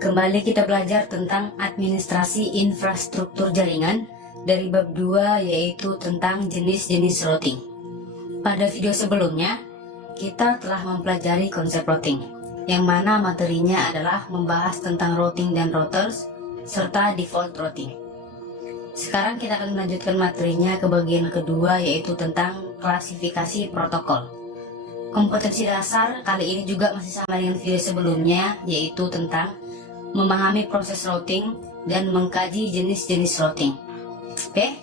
Kembali kita belajar tentang administrasi infrastruktur jaringan dari bab 2, yaitu tentang jenis-jenis routing. Pada video sebelumnya, kita telah mempelajari konsep routing, yang mana materinya adalah membahas tentang routing dan routers, serta default routing. Sekarang kita akan melanjutkan materinya ke bagian kedua, yaitu tentang klasifikasi protokol. Kompetensi dasar kali ini juga masih sama dengan video sebelumnya, yaitu tentang memahami proses routing dan mengkaji jenis-jenis routing. Oke,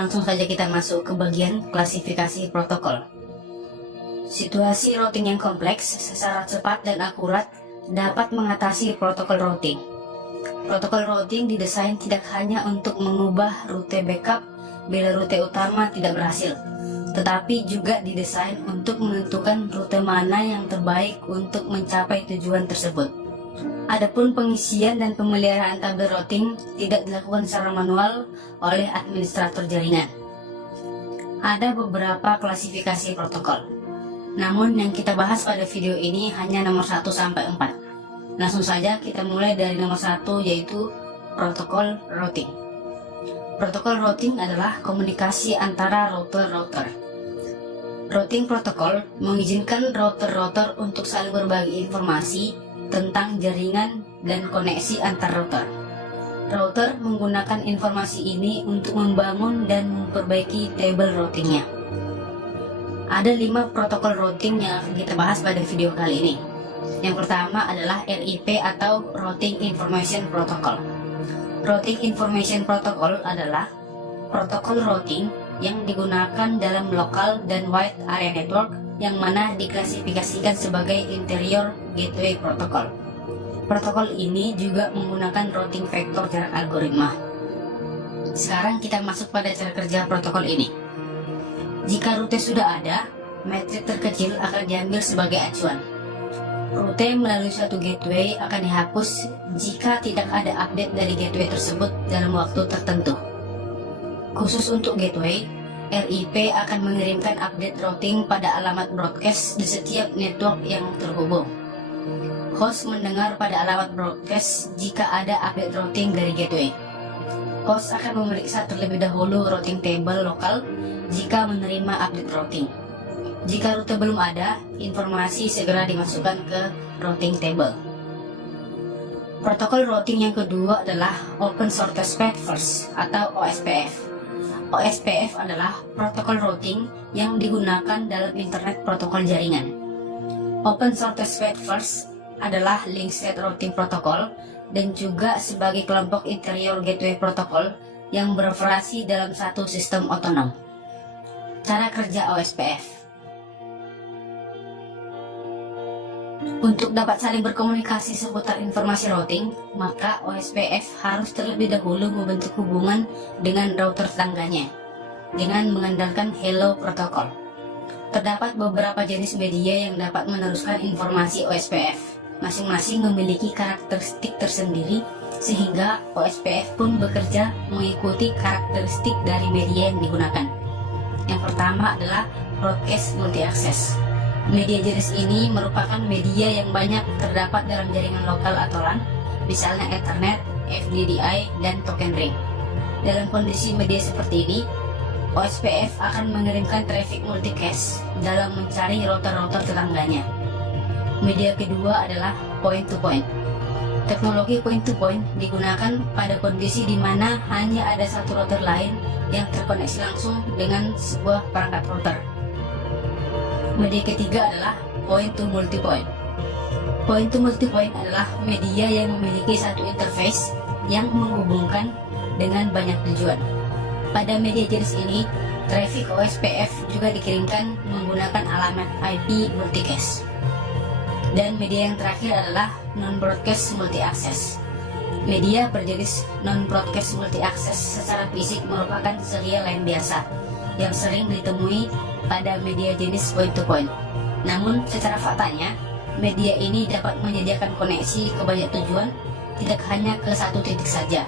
langsung saja kita masuk ke bagian klasifikasi protokol. Situasi routing yang kompleks secara cepat dan akurat dapat mengatasi protokol routing. Protokol routing didesain tidak hanya untuk mengubah rute backup bila rute utama tidak berhasil, tetapi juga didesain untuk menentukan rute mana yang terbaik untuk mencapai tujuan tersebut. Adapun pengisian dan pemeliharaan tabel routing tidak dilakukan secara manual oleh administrator jaringan. Ada beberapa klasifikasi protokol, namun yang kita bahas pada video ini hanya nomor 1 sampai 4. Langsung saja kita mulai dari nomor 1, yaitu protokol routing. Protokol routing adalah komunikasi antara router-router. Routing protokol mengizinkan router-router untuk saling berbagi informasi tentang jaringan dan koneksi antar router. Router menggunakan informasi ini untuk membangun dan memperbaiki tabel routingnya. Ada 5 protokol routing yang akan kita bahas pada video kali ini. Yang pertama adalah RIP atau Routing Information Protocol. Routing Information Protocol adalah protokol routing yang digunakan dalam local dan wide area network yang mana diklasifikasikan sebagai interior gateway protocol. Protokol ini juga menggunakan routing vektor jarak algoritma. Sekarang kita masuk pada cara kerja protokol ini. Jika rute sudah ada, metrik terkecil akan diambil sebagai acuan. Rute melalui suatu gateway akan dihapus jika tidak ada update dari gateway tersebut dalam waktu tertentu. Khusus untuk gateway, RIP akan mengirimkan update routing pada alamat broadcast di setiap network yang terhubung. Host mendengar pada alamat broadcast jika ada update routing dari gateway. Host akan memeriksa terlebih dahulu routing table lokal jika menerima update routing. Jika rute belum ada, informasi segera dimasukkan ke routing table. Protokol routing yang kedua adalah Open Shortest Path First atau OSPF. OSPF adalah protokol routing yang digunakan dalam internet protokol jaringan. Open Shortest Path First adalah Link State Routing Protocol dan juga sebagai kelompok interior gateway protocol yang beroperasi dalam satu sistem otonom. Cara kerja OSPF. Untuk dapat saling berkomunikasi seputar informasi routing, maka OSPF harus terlebih dahulu membentuk hubungan dengan router tetangganya dengan mengandalkan Hello Protocol. Terdapat beberapa jenis media yang dapat meneruskan informasi OSPF. Masing-masing memiliki karakteristik tersendiri, sehingga OSPF pun bekerja mengikuti karakteristik dari media yang digunakan. Yang pertama adalah Broadcast Multi-Access. Media jenis ini merupakan media yang banyak terdapat dalam jaringan lokal atau LAN, misalnya Ethernet, FDDI, dan token ring. Dalam kondisi media seperti ini, OSPF akan mengirimkan traffic multicast dalam mencari router-router tetangganya. Media kedua adalah point-to-point. Teknologi point-to-point digunakan pada kondisi di mana hanya ada satu router lain yang terkoneksi langsung dengan sebuah perangkat router. Media ketiga adalah point-to-multipoint. Point-to-multipoint adalah media yang memiliki satu interface yang menghubungkan dengan banyak tujuan. Pada media jenis ini, traffic OSPF juga dikirimkan menggunakan alamat IP multicast. Dan media yang terakhir adalah non-broadcast multi-access. Media berjenis non-broadcast multi-access secara fisik merupakan serial line biasa yang sering ditemui pada media jenis point-to-point. Namun secara faktanya, media ini dapat menyediakan koneksi ke banyak tujuan, tidak hanya ke satu titik saja.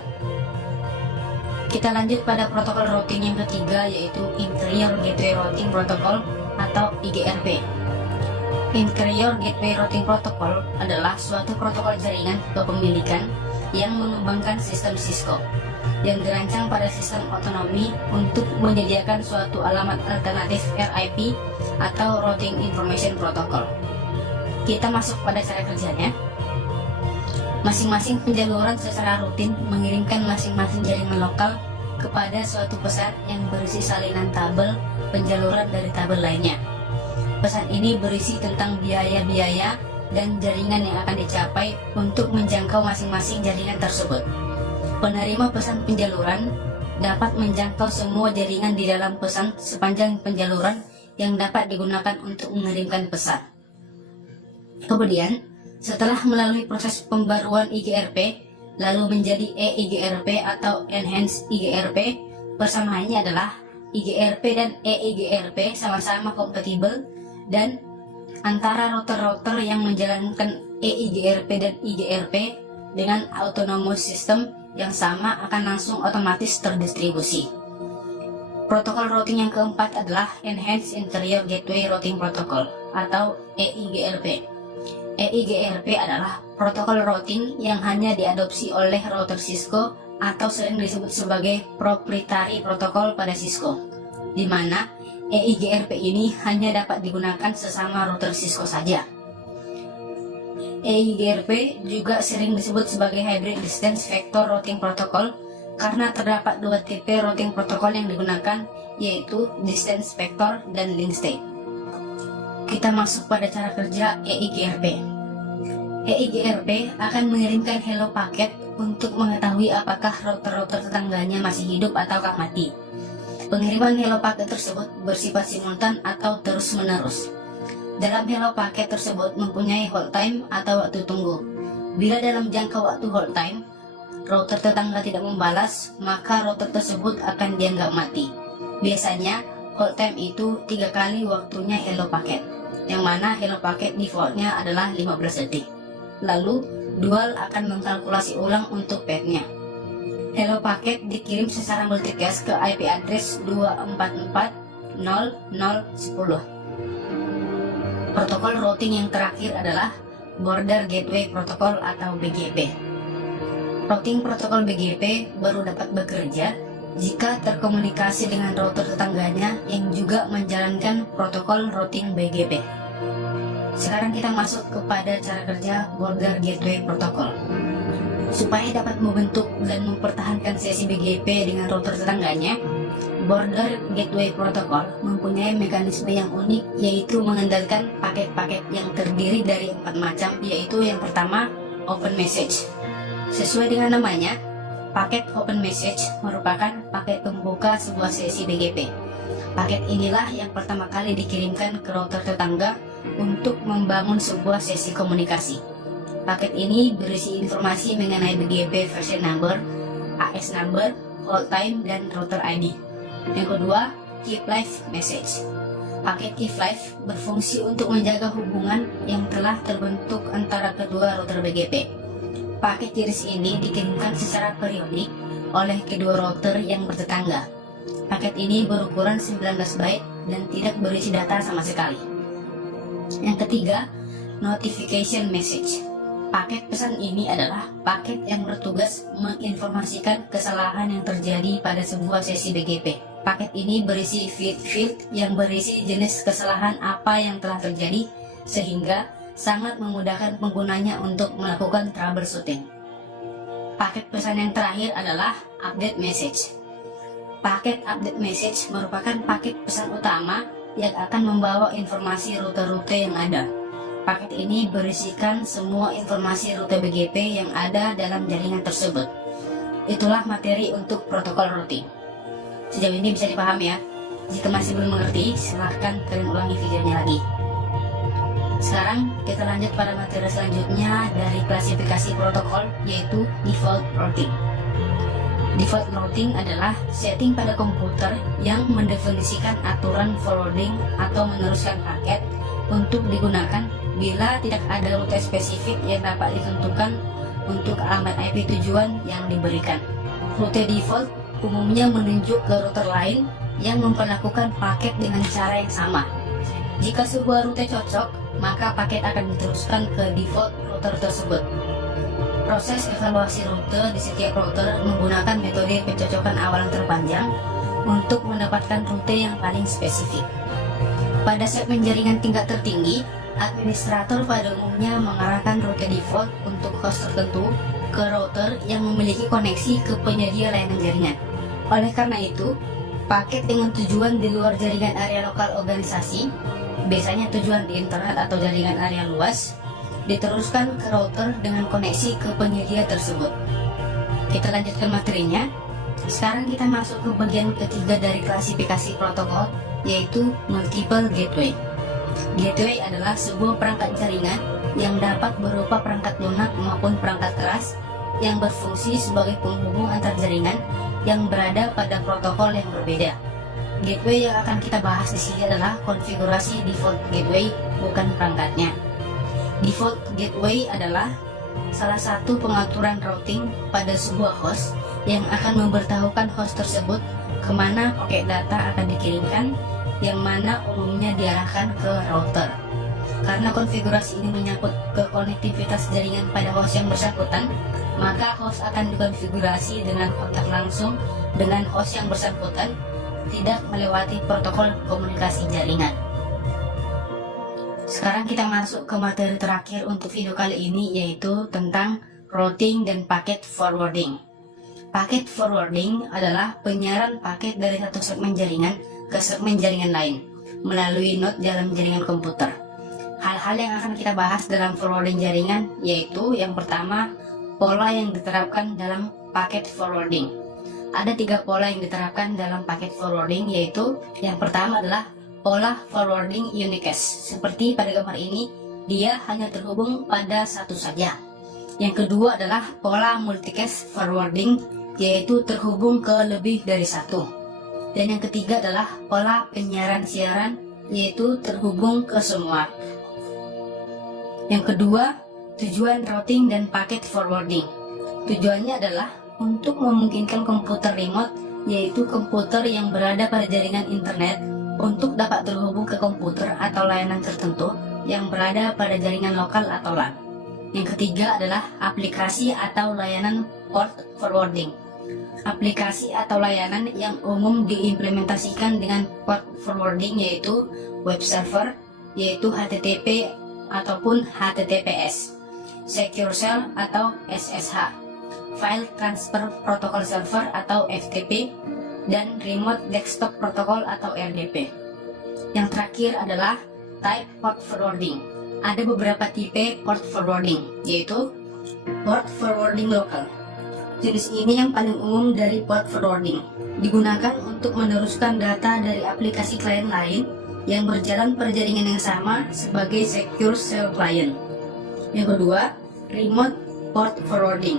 Kita lanjut pada protokol routing yang ketiga, yaitu Interior Gateway Routing Protocol atau IGRP. Interior Gateway Routing Protocol adalah suatu protokol jaringan kepemilikan yang mengembangkan sistem Cisco yang dirancang pada sistem otonomi untuk menyediakan suatu alamat alternatif RIP atau Routing Information Protocol. Kita masuk pada cara kerjanya. Masing-masing penjaluran secara rutin mengirimkan masing-masing jaringan lokal kepada suatu pesan yang berisi salinan tabel penjaluran dari tabel lainnya. Pesan ini berisi tentang biaya-biaya dan jaringan yang akan dicapai untuk menjangkau masing-masing jaringan tersebut. Penerima pesan penjaluran dapat menjangkau semua jaringan di dalam pesan sepanjang penjaluran yang dapat digunakan untuk mengirimkan pesan. Kemudian, setelah melalui proses pembaruan IGRP, lalu menjadi EIGRP atau Enhanced IGRP, persamaannya adalah IGRP dan EIGRP sama-sama kompatibel dan antara router-router yang menjalankan EIGRP dan IGRP dengan autonomous system yang sama akan langsung otomatis terdistribusi. Protokol routing yang keempat adalah Enhanced Interior Gateway Routing Protocol atau EIGRP. EIGRP adalah protokol routing yang hanya diadopsi oleh router Cisco atau sering disebut sebagai proprietary protokol pada Cisco, di mana EIGRP ini hanya dapat digunakan sesama router Cisco saja. EIGRP juga sering disebut sebagai Hybrid Distance Vector Routing Protocol karena terdapat dua tipe routing protokol yang digunakan, yaitu Distance Vector dan Link State. Kita masuk pada cara kerja EIGRP. EIGRP akan mengirimkan hello paket untuk mengetahui apakah router-router tetangganya masih hidup ataukah mati. Pengiriman hello paket tersebut bersifat simultan atau terus-menerus. Dalam hello paket tersebut mempunyai hold time atau waktu tunggu. Bila dalam jangka waktu hold time, router tetangga tidak membalas, maka router tersebut akan dianggap mati. Biasanya, hold time itu 3 kali waktunya hello paket, yang mana hello paket defaultnya adalah 15 detik. Lalu, dual akan mengkalkulasi ulang untuk path-nya. Hello paket dikirim secara multicast ke IP address 244.0.0.10. Protokol routing yang terakhir adalah Border Gateway Protocol atau BGP. Routing protokol BGP baru dapat bekerja jika terkomunikasi dengan router tetangganya yang juga menjalankan protokol routing BGP. Sekarang kita masuk kepada cara kerja Border Gateway Protocol. Supaya dapat membentuk dan mempertahankan sesi BGP dengan router tetangganya, Border Gateway Protocol mempunyai mekanisme yang unik, yaitu mengendalikan paket-paket yang terdiri dari 4 macam, yaitu yang pertama, Open Message. Sesuai dengan namanya, paket Open Message merupakan paket pembuka sebuah sesi BGP. Paket inilah yang pertama kali dikirimkan ke router tetangga untuk membangun sebuah sesi komunikasi. Paket ini berisi informasi mengenai BGP version number, AS number, hold time, dan router ID. Yang kedua, Keep Live Message. Paket Keep Live berfungsi untuk menjaga hubungan yang telah terbentuk antara kedua router BGP. Paket jenis ini dikirimkan secara periodik oleh kedua router yang bertetangga. Paket ini berukuran 19 byte dan tidak berisi data sama sekali. Yang ketiga, Notification Message. Paket pesan ini adalah paket yang bertugas menginformasikan kesalahan yang terjadi pada sebuah sesi BGP. Paket ini berisi field yang berisi jenis kesalahan apa yang telah terjadi, sehingga sangat memudahkan penggunanya untuk melakukan troubleshooting. Paket pesan yang terakhir adalah Update Message. Paket Update Message merupakan paket pesan utama yang akan membawa informasi rute-rute yang ada. Paket ini berisikan semua informasi rute BGP yang ada dalam jaringan tersebut. Itulah materi untuk protokol routing. Sejauh ini bisa dipahami ya? Jika masih belum mengerti, silahkan kalian ulangi videonya lagi. Sekarang kita lanjut pada materi selanjutnya dari klasifikasi protokol, yaitu Default Routing. Default routing adalah setting pada komputer yang mendefinisikan aturan forwarding atau meneruskan paket untuk digunakan bila tidak ada rute spesifik yang dapat ditentukan untuk alamat IP tujuan yang diberikan. Rute default umumnya menunjuk ke router lain yang memperlakukan paket dengan cara yang sama. Jika sebuah rute cocok, maka paket akan diteruskan ke default router tersebut. Proses evaluasi rute di setiap router menggunakan metode pencocokan awalan terpanjang untuk mendapatkan rute yang paling spesifik. Pada segmen jaringan tingkat tertinggi, administrator pada umumnya mengarahkan rute default untuk host tertentu ke router yang memiliki koneksi ke penyedia layanan jaringan. Oleh karena itu, paket dengan tujuan di luar jaringan area lokal organisasi, biasanya tujuan di internet atau jaringan area luas, diteruskan ke router dengan koneksi ke penyedia tersebut. Kita lanjutkan materinya. Sekarang kita masuk ke bagian ketiga dari klasifikasi protokol, yaitu multiple gateway. Gateway adalah sebuah perangkat jaringan yang dapat berupa perangkat lunak maupun perangkat keras yang berfungsi sebagai penghubung antar jaringan yang berada pada protokol yang berbeda. Gateway yang akan kita bahas di sini adalah konfigurasi default gateway, bukan perangkatnya. Default gateway adalah salah satu pengaturan routing pada sebuah host yang akan memberitahukan host tersebut kemana paket data akan dikirimkan, yang mana umumnya diarahkan ke router. Karena konfigurasi ini menyangkut ke konektivitas jaringan pada host yang bersangkutan, maka host akan dikonfigurasi dengan kontak langsung dengan host yang bersangkutan, tidak melewati protokol komunikasi jaringan. Sekarang kita masuk ke materi terakhir untuk video kali ini, yaitu tentang routing dan paket forwarding. Paket forwarding adalah penyiaran paket dari satu segmen jaringan ke segmen jaringan lain melalui node dalam jaringan komputer. Hal-hal yang akan kita bahas dalam forwarding jaringan yaitu yang pertama, pola yang diterapkan dalam paket forwarding. Ada 3 pola yang diterapkan dalam paket forwarding, yaitu yang pertama adalah pola forwarding unicast. Seperti pada gambar ini, dia hanya terhubung pada satu saja. Yang kedua adalah pola multicast forwarding, yaitu terhubung ke lebih dari satu. Dan yang ketiga adalah pola penyiaran siaran, yaitu terhubung ke semua. Yang kedua, tujuan routing dan paket forwarding. Tujuannya adalah untuk memungkinkan komputer remote, yaitu komputer yang berada pada jaringan internet, untuk dapat terhubung ke komputer atau layanan tertentu yang berada pada jaringan lokal atau LAN. Yang ketiga adalah aplikasi atau layanan port forwarding. Aplikasi atau layanan yang umum diimplementasikan dengan port forwarding yaitu web server, yaitu HTTP ataupun HTTPS, Secure Shell atau SSH, File Transfer Protocol Server atau FTP, dan Remote Desktop Protocol atau RDP. Yang terakhir adalah type port forwarding. Ada beberapa tipe port forwarding, yaitu port forwarding local. Jenis ini yang paling umum dari port forwarding, digunakan untuk meneruskan data dari aplikasi klien lain yang berjalan pada jaringan yang sama sebagai secure shell client. Yang kedua, remote port forwarding.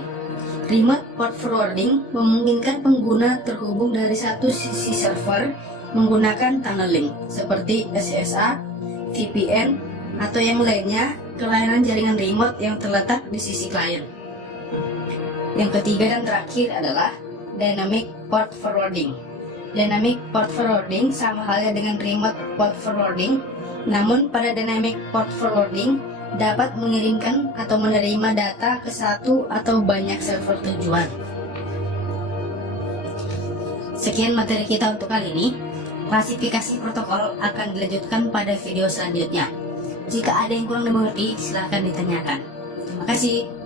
Remote port forwarding memungkinkan pengguna terhubung dari satu sisi server menggunakan tunneling seperti SSH, VPN, atau yang lainnya ke layanan jaringan remote yang terletak di sisi klien. Yang ketiga dan terakhir adalah dynamic port forwarding. Dynamic port forwarding sama halnya dengan remote port forwarding, namun pada dynamic port forwarding dapat mengirimkan atau menerima data ke satu atau banyak server tujuan. Sekian materi kita untuk kali ini. Klasifikasi protokol akan dilanjutkan pada video selanjutnya. Jika ada yang kurang dimengerti, silahkan ditanyakan. Terima kasih.